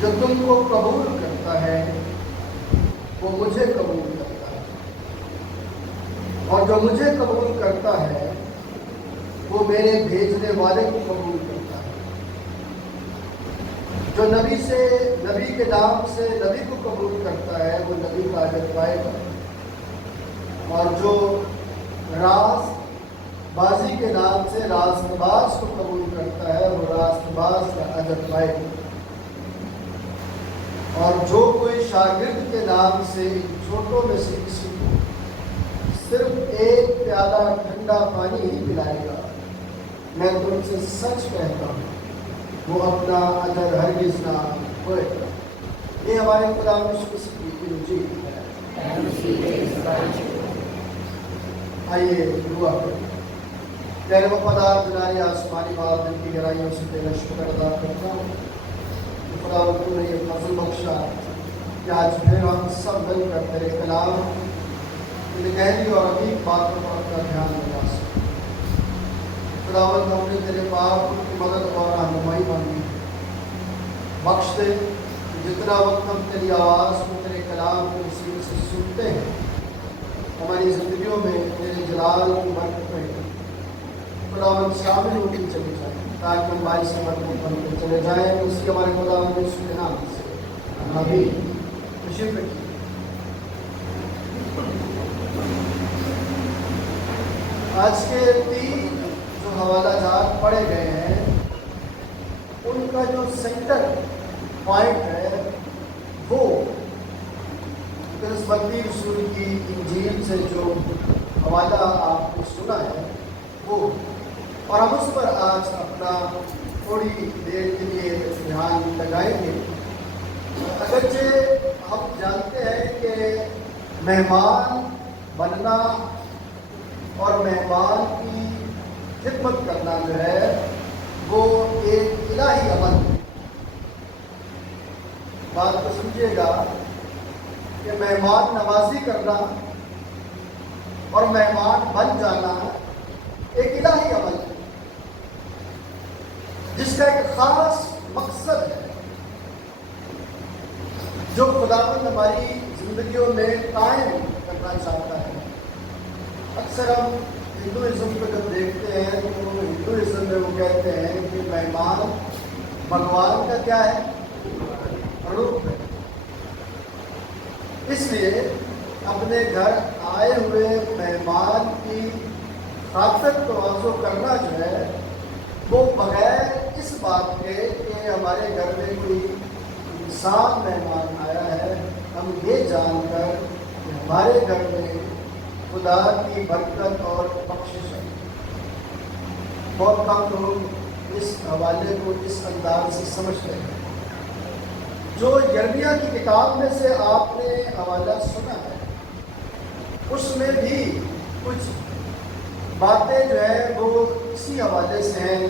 جو تم کو قبول کرتا ہے وہ مجھے قبول کرتا ہے، اور جو مجھے قبول کرتا ہے وہ میرے بھیجنے والے کو قبول کرتا ہے۔ جو نبی کے نام سے نبی کو قبول کرتا ہے وہ نبی کا اجر پائے گا، اور جو راست بازی کے نام سے راست باز کو قبول کرتا ہے وہ راست باز کا اجر پائے گا، اور جو کوئی شاگرد کے نام سے ان چھوٹوں میں سے کسی کو صرف ایک پیالہ ٹھنڈا پانی ہی پلائے گا، میں تم سے سچ کہتا ہوں وہ اپنا اجر ہرگز نہ ہوئے گا۔ یہ ہمارے خدا مسیح کی انجیل ہے۔ آئیے دعا کریں۔ پیارے وفادار جلالی آسمانی باپ، دل کی گہرائیوں سے تیرا شکر ادا کرتا ہوں کہ خدا تو نے یہ فضل بخشا کہ آج پھر ہم سب مل کر تیرے کلام کی گہری اور عمیق باتوں پر اپنا دھیان لگا سکیں۔ خداوند ہم نے تیرے پاک کی مدد اور رہنمائی مانگی، بخش دے کہ جتنا وقت ہم تیری آواز کو تیرے کلام کو نصیب سے سنتے ہیں ہماری زندگیوں میں تیرے جلال کی برکت رہے، خداوند شامل ہوتی چلی جائے تاکہ ہم باعث برکت بنتے چلے جائیں، اس کے ہمارے خداوند یسوع کے نام سے آمین۔ تشریف رکھیے۔ آج کے 3 جو حوالہ جات پڑھے گئے ہیں ان کا جو سینٹر پوائنٹ ہے وہ متی رسول کی انجیل سے جو حوالہ آپ نے سنا ہے وہ، اور ہم اس پر آج اپنا تھوڑی دیر کے لیے دھیان لگائیں گے۔ اگرچہ ہم جانتے ہیں کہ مہمان بننا اور مہمان کی خدمت کرنا جو ہے وہ ایک الہی عمل ہے۔ بات کو سمجھیے گا کہ مہمان نوازی کرنا اور مہمان بن جانا ایک الہی عمل ہے جس کا ایک خاص مقصد ہے جو خداوند ہماری زندگیوں میں قائم کرنا چاہتا ہے۔ اکثر ہم ہندوازم کو جب دیکھتے ہیں تو ہندوازم میں وہ کہتے ہیں کہ مہمان بھگوان کا کیا ہے؟ روپ ہے۔ اس لیے اپنے گھر آئے ہوئے مہمان کی خاطر توازو کرنا جو ہے وہ بغیر اس بات کے کہ ہمارے گھر میں کوئی انسان مہمان آیا ہے، ہم یہ جان کر کہ ہمارے گھر میں خدا کی برکت اور بخشش ہے۔ بہت کم لوگ اس حوالے کو اس انداز سے سمجھتے ہیں۔ جو یرمیہ کی کتاب میں سے آپ نے حوالہ سنا ہے اس میں بھی کچھ باتیں جو ہیں وہ اسی حوالے سے ہیں،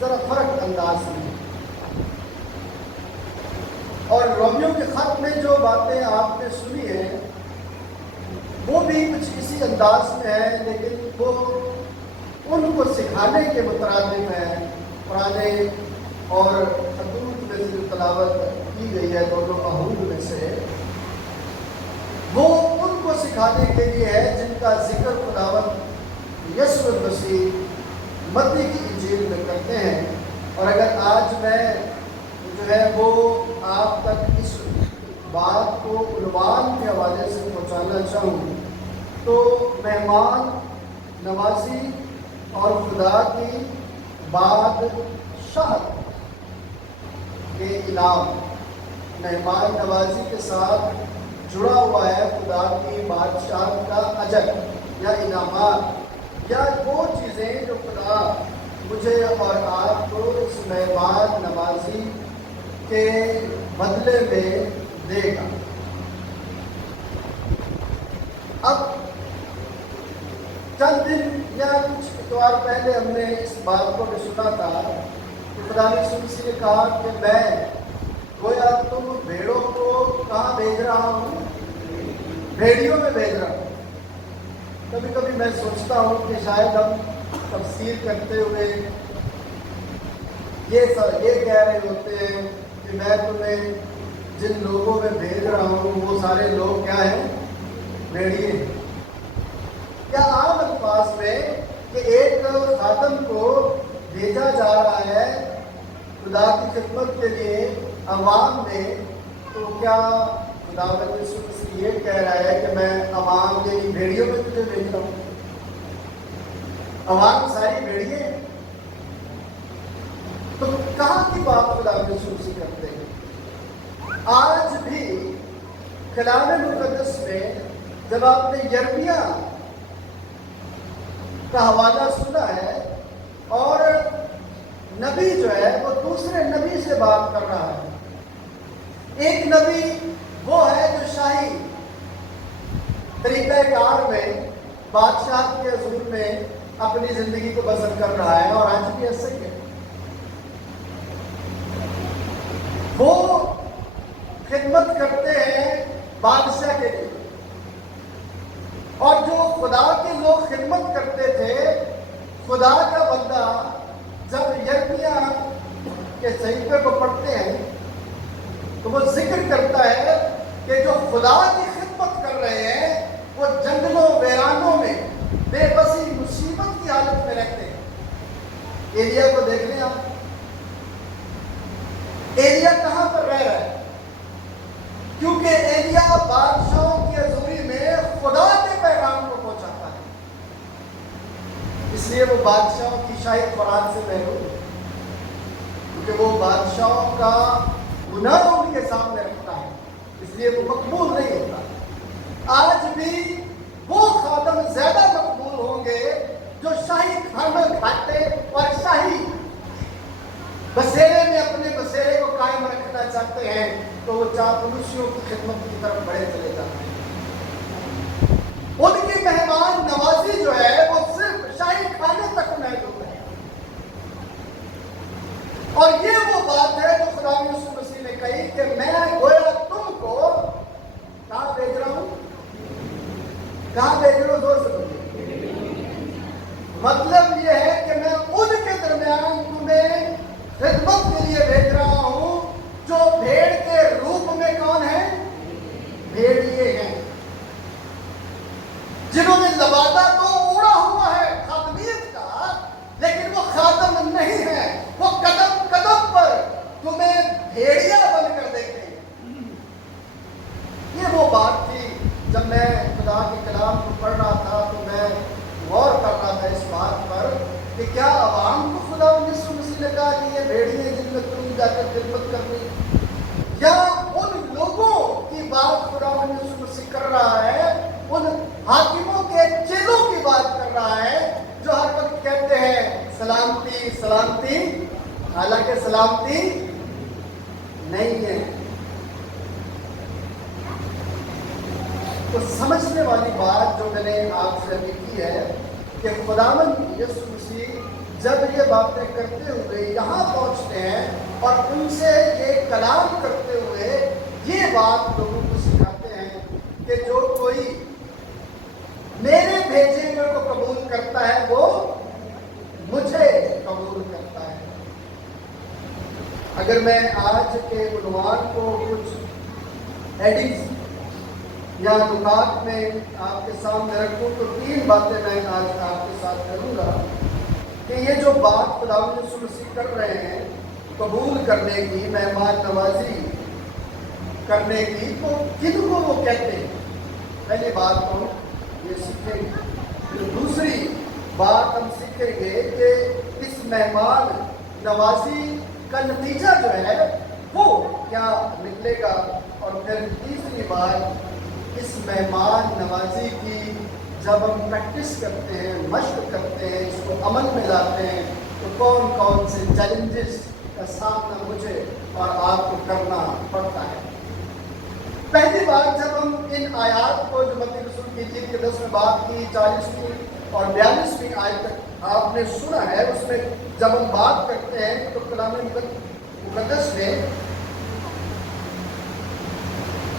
ذرا فرق انداز میں۔ اور رومیوں کے خط میں جو باتیں آپ نے سنی ہیں وہ بھی کچھ اسی انداز میں ہے، لیکن وہ ان کو سکھانے کے مترادف ہیں۔ پرانے اور حدود میں سے جو تلاوت کی گئی ہے دونوں عہود میں سے، وہ ان کو سکھانے کے لیے ہے جن کا ذکر خداوند یسوع مسیح متی کی انجیل میں کرتے ہیں۔ اور اگر آج میں جو ہے وہ آپ تک اس بات کو عنوان کے حوالے سے پہنچانا چاہوں تو مہمان نوازی اور خدا کی بادشاہت کے انعام، مہمان نوازی کے ساتھ جڑا ہوا ہے خدا کی بادشاہت کا اجر یا انعامات، یا وہ چیزیں جو خدا مجھے اور آپ کو اس مہمان نوازی کے بدلے میں دے گا۔ اب چند دن یا کچھ اتوار پہلے ہم نے اس بات کو بھی سنا تھا کہ خدا یسوع نے کہا کہ میں گویا تم بھیڑوں کو کہاں بھیج رہا ہوں؟ بھیڑیوں میں بھیج رہا ہوں۔ کبھی کبھی میں سوچتا ہوں کہ شاید ہم تفسیر کرتے ہوئے یہ کہہ رہے ہوتے ہیں کہ میں تمہیں جن لوگوں میں بھیج رہا ہوں وہ سارے لوگ کیا ہیں؟ بھیڑیے۔ کیا عام الفاظ میں کہ ایک خادم کو بھیجا جا رہا ہے خدا کی خدمت کے لیے عوام میں، تو کیا خداوند یسوع مسیح یہ کہہ رہا ہے کہ میں عوام یعنی بھیڑیوں میں تجھے بھیج رہا ہوں؟ عوام ساری بھیڑیے ہیں، تو کہاں کی بات خداوند یسوع مسیح کرتے ہیں؟ آج بھی کلام مقدس میں جب آپ نے یرمیہ کا حوالہ سنا ہے اور نبی جو ہے وہ دوسرے نبی سے بات کر رہا ہے، ایک نبی وہ ہے جو شاہی طریقہ کار میں بادشاہ کے حضور میں اپنی زندگی کو بسر کر رہا ہے، اور آج بھی ایسا ہی ہے۔ وہ خدمت کرتے ہیں بادشاہ کے لیے، اور جو خدا کے لوگ خدمت کرتے تھے، خدا کا بندہ جب یرمیہ کے صحیفے کو پڑھتے ہیں تو وہ ذکر کرتا ہے کہ جو خدا کی خدمت کر رہے ہیں وہ جنگلوں ویرانوں میں بے بسی مصیبت کی حالت میں رہتے ہیں۔ ایلیا کو دیکھ لیں آپ، ایلیا کہاں پر رہ رہا ہے؟ کیونکہ ایلیا بادشاہوں کی حضوری میں خدا کے پیغام کو پہنچاتا ہے، اس لیے وہ بادشاہوں کی شاہی خوراک سے محروم ہے، کیونکہ وہ بادشاہوں کا گناہ ان کے سامنے رکھتا ہے، اس لیے وہ مقبول نہیں ہوتا۔ آج بھی وہ خادم زیادہ مقبول ہوں گے جو شاہی کھانا کھاتے اور شاہی بسیرے میں اپنے بسیرے کو قائم رکھنا چاہتے ہیں، تو وہ چاپلوسیوں کی خدمت کی طرف بڑھے چلے جاتے ہیں۔ ان کی مہمان نوازی جو ہے وہ صرف شاہی کھانے تک محدود ہے، اور یہ وہ بات ہے جو خدا یسوع مسیح نے کہی کہ میں گویا تم کو کہاں بھیج رہا ہوں؟ کہاں بھیج رہا ہوں؟ زور سے بولیے۔ مطلب یہ ہے کہ میں ان کے درمیان تمہیں خدمت کے لیے بھیج رہا ہوں جو بھیڑ کے روپ میں کون ہے؟ بھیڑیے ہیں، جنہوں نے لبادہ تو اوڑا ہوا ہے خادمیت کا، لیکن وہ خادم نہیں ہے، وہ قدم قدم پر تمہیں بھیڑیا بن کر دیکھیں گے۔ یہ وہ بات تھی جب میں خدا کے کلام کو پڑھ رہا تھا تو میں غور کر رہا تھا اس بات پر کہ کیا عوام کو خدا یسوع مسیح نے کہا کہ یہ بھیڑیے جن میں تم جا کر خدمت کرنی، یا ان لوگوں کی بات خدا یسوع مسیح کر رہا ہے، ان حاکموں کے چیلوں کی بات کر رہا ہے جو ہر وقت کہتے ہیں سلامتی سلامتی، حالانکہ سلامتی نہیں ہے۔ تو سمجھنے والی بات جو میں نے آپ سے ابھی کی ہے کہ خداوند یسوع مسیح جب یہ باتیں کرتے ہوئے یہاں پہنچتے ہیں اور ان سے یہ کلام کرتے ہوئے یہ بات لوگوں کو سکھاتے ہیں کہ جو کوئی میرے بھیجے ہوئے کو قبول کرتا ہے وہ مجھے قبول کرتا ہے۔ اگر میں آج کے عنوان کو کچھ ہیڈنگز یا نکات میں آپ کے سامنے رکھوں تو 3 باتیں میں آج آپ کے ساتھ کروں گا کہ یہ جو بات خداوند یسوع مسیح کر رہے ہیں قبول کرنے کی، مہمان نوازی کرنے کی، تو کن کو وہ کہتے ہیں؟ پہلی بات ہم یہ سیکھیں گے۔ پھر دوسری بات ہم سیکھیں گے کہ اس مہمان نوازی کا نتیجہ جو ہے وہ کیا نکلے گا، اور پھر تیسری بات اس مہمان نوازی کی جب ہم پریکٹس کرتے ہیں، مشق کرتے ہیں، اس کو عمل میں لاتے ہیں تو کون کون سے چیلنجز کا سامنا مجھے اور آپ کو کرنا پڑتا ہے۔ پہلی بات، جب ہم ان آیات کو جو متی رسول کی انجیل کے 10 میں بات کی، 40ویں اور 42ویں آیت تک آپ نے سنا ہے، اس میں جب ہم بات کرتے ہیں تو کلام مقدس میں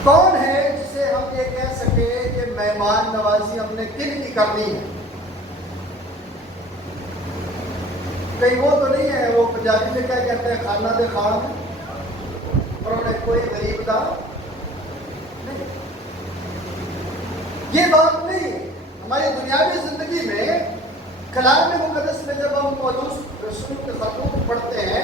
کون ہے جسے ہم یہ کہہ سکے کہ مہمان نوازی ہم نے کن کی کرنی ہے؟ کہیں وہ تو نہیں ہے، وہ پنجابی میں کیا کہتے ہیں، کھانا دے خان، اور انہیں کوئی غریب کا نہیں۔ یہ بات نہیں۔ ہماری دنیاوی زندگی میں کلام مقدس میں جب ہم پولس رسول کے خطوں کو پڑھتے ہیں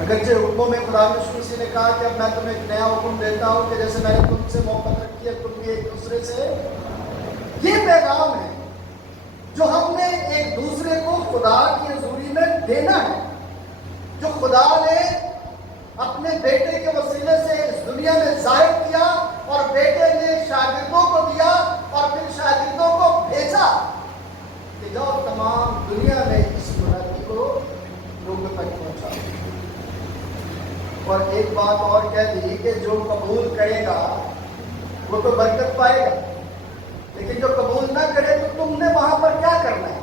اگرچہ حکموں میں خدا یسوع مسیح نے کہا کہ اب میں تمہیں ایک نیا حکم دیتا ہوں کہ جیسے میں نے تم سے محبت رکھی ہے تم بھی ایک دوسرے سے، یہ پیغام ہے جو ہم نے ایک دوسرے کو خدا کی حضوری میں دینا ہے، جو خدا نے اپنے بیٹے کے وسیلے سے اس دنیا میں ظاہر کیا، اور بیٹے نے شاگردوں کو دیا اور پھر شاگردوں کو بھیجا کہ جاؤ تمام دنیا میں اس برادری کو لوگوں تک پہنچا۔ اور ایک بات اور کہہ دی کہ جو قبول کرے گا وہ تو برکت پائے گا، لیکن جو قبول نہ کرے تو تم نے وہاں پر کیا کرنا ہے؟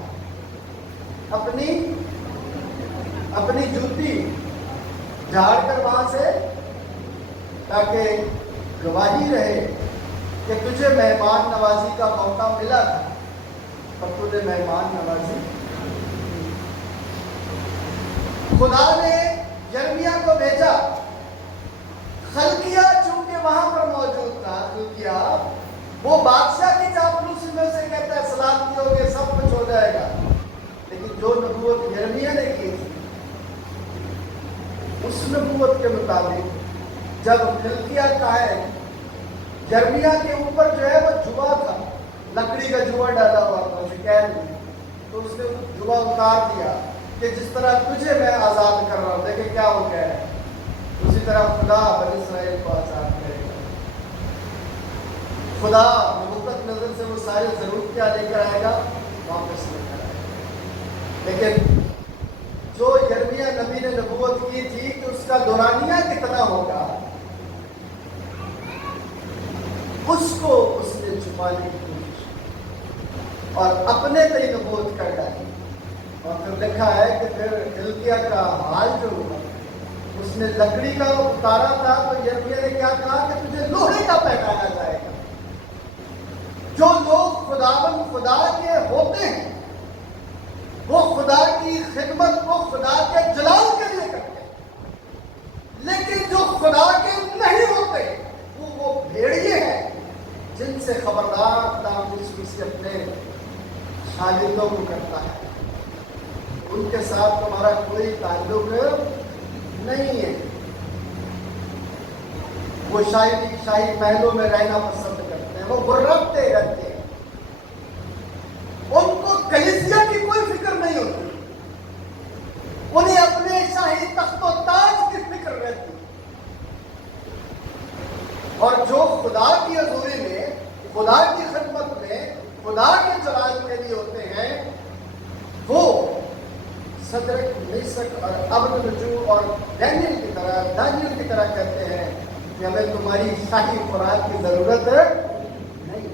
اپنی جوتی جھاڑ کر وہاں سے، تاکہ گواہی رہے کہ تجھے مہمان نوازی کا موقع ملا تھا اور تجھے مہمان نوازی۔ خدا نے یرمیہ کو بھیجا، خلقیہ چونکہ وہاں پر موجود تھا، خلقیہ وہ بادشاہ کی چاپلوسی میں سے کہتا ہے سلامتی ہوگی سب کچھ ہو جائے گا، لیکن جو نبوت یرمیہ نے کی تھی اس نبوت کے مطابق جب خلقیہ کا ہے یرمیہ کے اوپر جو ہے وہ جوا تھا، لکڑی کا جوا ڈالا ہوا تھا شکایت میں، تو اس نے جوا اتار دیا کہ جس طرح تجھے میں آزاد کر رہا ہوں، دیکھیں کیا ہو گیا ہے، اسی طرح خدا بنی اسرائیل کو آزاد کرے گا۔ خدا نبوت نظر سے وہ ساری ضرورت کیا لے کر آئے گا، واپس لے کر آئے گا۔ لیکن جو یرمیہ نبی نے نبوت کی تھی کہ اس کا دورانیہ کتنا ہوگا، اس کو اس نے چھپانے کی کوشش کی اور اپنے تئیں نبوت کر ڈالی۔ اور پھر لکھا ہے کہ پھر خلقیہ کا حال جو ہوا، اس نے لکڑی کا اتارا تھا تو یرمیہ نے کیا کہا کہ تجھے لوہے کا پہنایا جائے گا۔ جو لوگ خداوند خدا کے ہوتے ہیں وہ خدا کی خدمت کو خدا کے جلال کے لیے کرتے ہیں، لیکن جو خدا کے نہیں ہوتے وہ بھیڑیے ہیں جن سے خبردار خدا سے اپنے شاگردوں کو کرتا ہے۔ ان کے ساتھ تمہارا کوئی تعلق نہیں ہے۔ وہ شاہی محلوں میں رہنا پسند کرتے ہیں، وہ برکتے رہتے ہیں، ان کو کلیسیا کی کوئی فکر نہیں ہوتی، انہیں اپنے شاہی تخت و تاج کی فکر رہتی۔ اور جو خدا کی حضوری میں، خدا کی خدمت میں، خدا کے جلال کے لیے ہوتے ہیں، وہ صدرک، میثق اور عبدالنجو اور دانیل کی طرح کہتے ہیں کہ ہمیں تمہاری شاہی خوراک کی ضرورت نہیں۔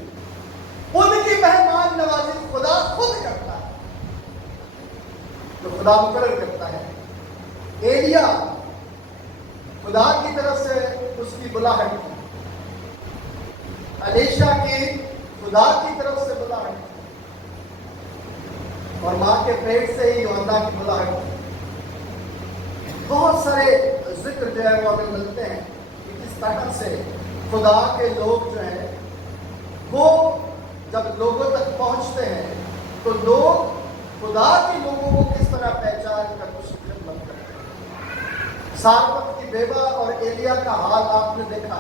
ان کی مہمان نوازی خدا خود کرتا ہے، جو خدا مقرر کرتا ہے۔ ایلیا خدا کی طرف سے اس کی بلاہٹ تھی، الیشا کی خدا کی طرف سے بلاہٹ تھی، اور ماں کے پیٹ سے ہی یوحنا کی بلاہٹ تھی۔ بہت سارے ذکر جو ہے وہ ہمیں ملتے ہیں کہ کس طرح سے خدا کے لوگ جو ہیں وہ جب لوگوں تک پہنچتے ہیں تو لوگ خدا کے لوگوں کو کس طرح پہچان کر اس کی خدمت کرتے ہیں۔ سارپت کی بیوہ اور ایلیا کا حال آپ نے دیکھا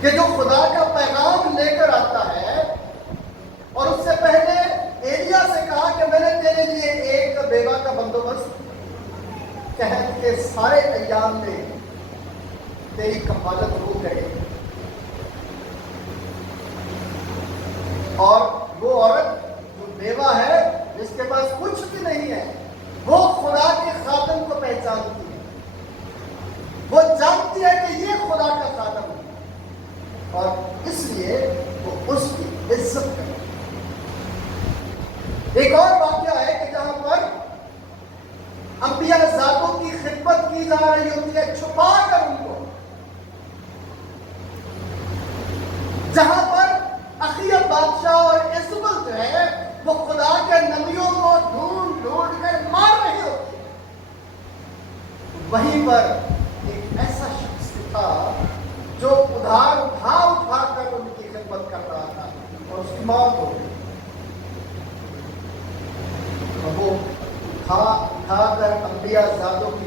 کہ جو خدا کا پیغام لے کر آتا ہے، اور اس سے پہلے ایلیا سے کہا کہ میں نے تیرے لیے ایک بیوہ کا بندوبست کہت کے سارے ایام میں تیری کفالت ہو گئے، اور وہ عورت جو بیوہ ہے جس کے پاس کچھ بھی نہیں ہے، وہ خدا کے خادم کو پہچانتی ہے، وہ جانتی ہے کہ یہ خدا کا خادم ہے، اور اس لیے وہ اس کی عزت کرتی ہے۔ ایک اور واقعہ ہے کہ جہاں پر انبیاء ذاتوں کی خدمت کی جا رہی ہوتی ہے چھپا کر ان کو، جہاں پر اخیہ بادشاہ اور ایزبل جو ہے وہ خدا کے نبیوں کو ڈھونڈ کر مار رہی ہوتی ہے، وہیں پر ایک ایسا شخص تھا جو ادھار اٹھا کر ان کی خدمت کر رہا تھا، اور اس کی موت ہو گئی۔ وہ اٹھا کر انبیاء ذاتوں کی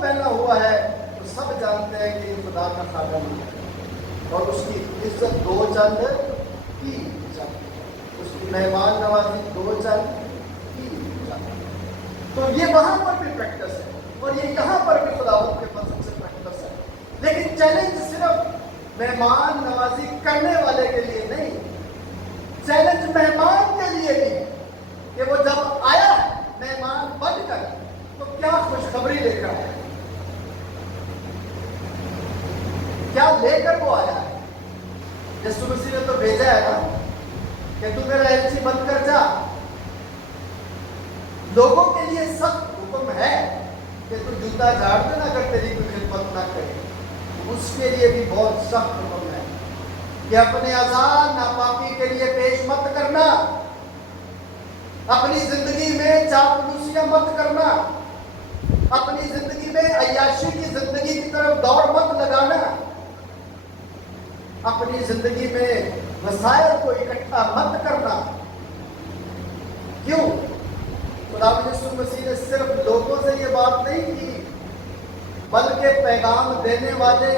پہنا ہوا ہے تو سب جانتے ہیں کہ یہ خدا کا خادم ہے، اور اس کی عزت دو چند کی جاتی ہے، اس کی مہمان نوازی دو چند کی جاتی ہے۔ تو یہ وہاں پر بھی پریکٹس ہے، اور یہ یہاں پر بھی خداوند کے فضل سے پریکٹس ہے۔ لیکن چیلنج صرف مہمان نوازی کرنے والے کے لیے نہیں، چیلنج مہمان کے لیے بھی، کہ وہ جب آیا مہمان بن کر تو کیا خوشخبری لے کر آیا، کیا لے کر وہ آیا ہے۔ یسوع مسیح نے تو بھیجا ہے نا کہ تو میرا ایلچی بن کر جا۔ لوگوں کے لیے سخت حکم ہے کہ تو جوتا جھاڑ دینا اگر تیری کوئی خدمت نہ کرے، اس کے لیے بھی بہت سخت حکم ہے کہ اپنے اعضاء ناپاکی کے لیے پیش مت کرنا، اپنی زندگی میں چاپلوسیاں مت کرنا، اپنی زندگی میں عیاشی کی زندگی کی طرف دوڑ مت لگانا، اپنی زندگی میں وسائل کو اکٹھا مت کرنا۔ کیوں؟ خداوند یسوع مسیح نے صرف لوگوں سے یہ بات نہیں کی، بلکہ پیغام دینے والے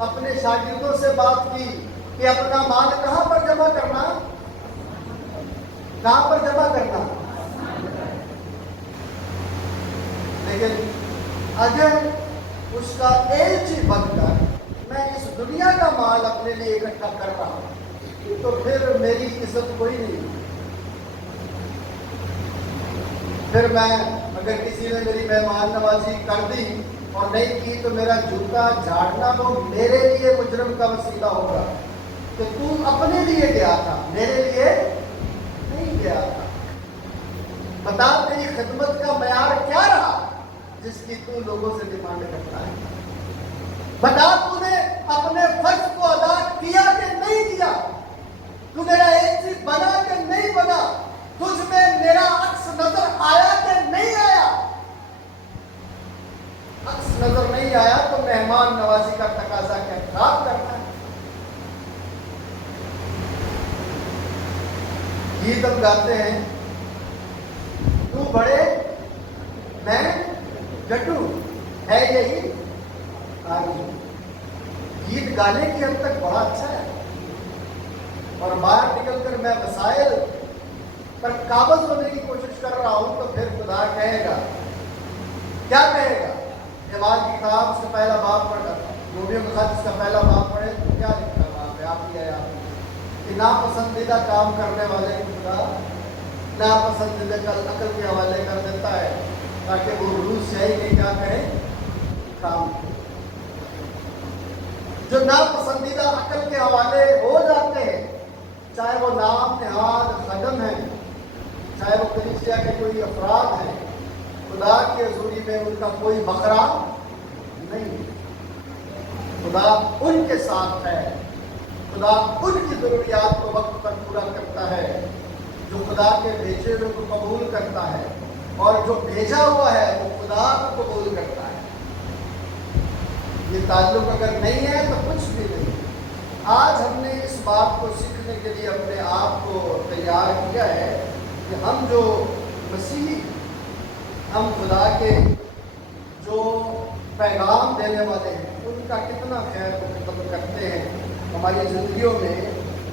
اپنے شاگردوں سے بات کی کہ اپنا مال کہاں پر جمع کرنا، کہاں پر جمع کرنا۔ لیکن اگر اس کا ایلچی بن کر میں اس دنیا کا مال اپنے لیے اکٹھا کر رہا ہوں تو پھر میری عزت کوئی نہیں۔ پھر میں اگر کسی نے میری مہمان نوازی کر دی اور نہیں کی تو میرا جوتا جھاڑنا وہ میرے لیے مجرم کا وسیلہ ہوگا کہ تو اپنے لیے گیا تھا، میرے لیے نہیں گیا تھا۔ بتا تیری خدمت کا معیار کیا رہا جس کی تو لوگوں سے ڈیمانڈ کرتا ہے؟ بتا تو نے اپنے فرض کو ادا کیا کہ نہیں کیا؟ تو میرا ایلچی بنا کہ نہیں بنا؟ تجھ میں میرا عکس نظر آیا کہ نہیں آیا؟ عکس نظر نہیں آیا تو مہمان نوازی کا تقاضا کیا خراب کرنا ہے۔ گیت ہم گاتے ہیں، تو بڑے میں گٹو، ہے یہی آرزو۔ گیت گانے کی حد تک بڑا اچھا ہے، اور باہر نکل کر میں وسائل پر قابض ہونے کی کوشش کر رہا ہوں تو پھر خدا کہے گا، کیا کہے گا؟ نماز کی کتاب اس کا پہلا باب پڑھا، رومیوں کا خط اس کا پہلا باب پڑھے تو کیا لکھا ہے وہاں پہ؟ آپ کی آیات کہ ناپسندیدہ کام کرنے والے کو خدا ناپسندیدہ عقل کے حوالے کر دیتا ہے تاکہ وہ روح سے ہی نہیں کیا کرے، کام کرے۔ جو ناپسندیدہ عقل کے حوالے ہو جاتے ہیں، چاہے وہ نام نہاد خدم ہیں، چاہے وہ کلیسیا کے کوئی افراد ہیں، خدا کی حضوری میں ان کا کوئی بکرا نہیں۔ خدا ان کے ساتھ ہے، خدا ان کی ضروریات کو وقت پر پورا کرتا ہے۔ جو خدا کے بھیجے ہوئے کو قبول کرتا ہے اور جو بھیجا ہوا ہے وہ خدا کو قبول کرتا ہے۔ یہ تعلق اگر نہیں ہے تو کچھ بھی نہیں۔ آج ہم نے اس بات کو سیکھنے کے لیے اپنے آپ کو تیار کیا ہے کہ ہم جو مسیحی، ہم خدا کے جو پیغام دینے والے ہیں ان کا کتنا خیر مقدم کرتے ہیں۔ ہماری زندگیوں میں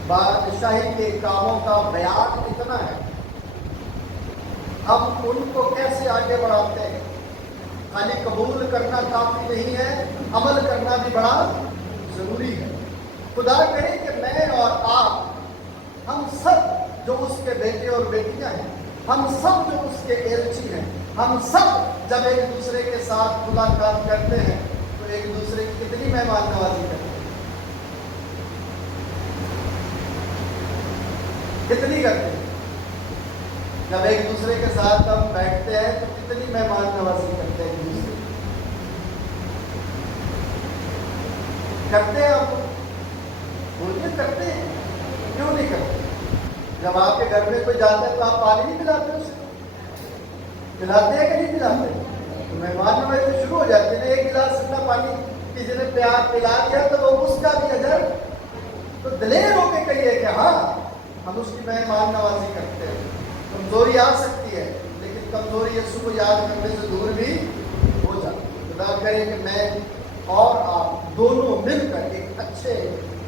بادشاہی کے کاموں کا بیان کتنا ہے، ہم ان کو کیسے آگے بڑھاتے ہیں۔ خالی قبول کرنا کافی نہیں ہے، عمل کرنا بھی بڑا ضروری ہے۔ خدا کرے کہ میں اور آپ، ہم سب جو اس کے بیٹے اور بیٹیاں ہیں، ہم سب جو اس کے ایلچی ہیں، ہم سب جب ایک دوسرے کے ساتھ ملاقات کرتے ہیں تو ایک دوسرے کی کتنی مہمان نوازی کرتے ہیں، کتنی کرتے ہیں؟ جب ایک دوسرے کے ساتھ ہم بیٹھتے ہیں تو کتنی مہمان نوازی کرتے ہیں ایک دوسرے کی؟ کرتے ہیں ہم، بولتے کرتے ہیں، کیوں نہیں کرتے؟ جب آپ کے گھر میں کوئی جاتا ہے تو آپ پانی نہیں پلاتے اسے، پلاتے ہیں کہ نہیں پلاتے؟ تو مہمان نوازی شروع ہو جاتے ہیں۔ ایک گلاس اتنا پانی کسی نے پیار پلا دیا تو وہ اس کا بھی اجر، تو دلیر ہو کے کہیے کہ ہاں ہم اس کی مہمان نوازی کرتے ہیں۔ کمزوری آ سکتی ہے لیکن کمزوری یسوع کو یاد کرنے سے دور بھی ہو جاتی ہے۔ خدا کرے کہ میں اور آپ دونوں مل کر ایک اچھے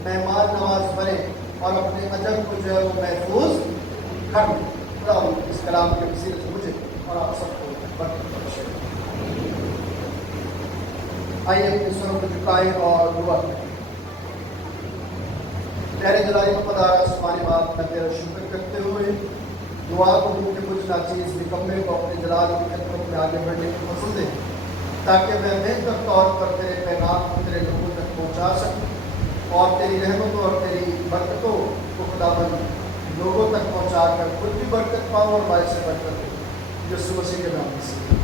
مہمان نواز بنے اور اپنے اجر کو جو ہے وہ محفوظ کر دیں. خدا اس کلام کے وسیلے سے مجھے اور آپ سب کو برکت بخشے. آئیے اپنے سروں کو جھکائیں اور دعا کریں. پیارے جلالی وفادار آسمانی باپ، میں تیرا شکر کرتے ہوئے دعا کروں کہ مجھ ناچیز نکمے کو اپنے جلال کی خدمت میں آگے بڑھنے کی فضل دے، تاکہ میں بہتر طور پر تیرے پیغام کو تیرے لوگوں تک پہنچا سکوں اور تیری رحمتوں اور تیری برکتوں کو خداوند لوگوں تک پہنچا کر خود بھی برکت پاؤں اور باعث برکت ہو. یسوع مسیح کے نام سے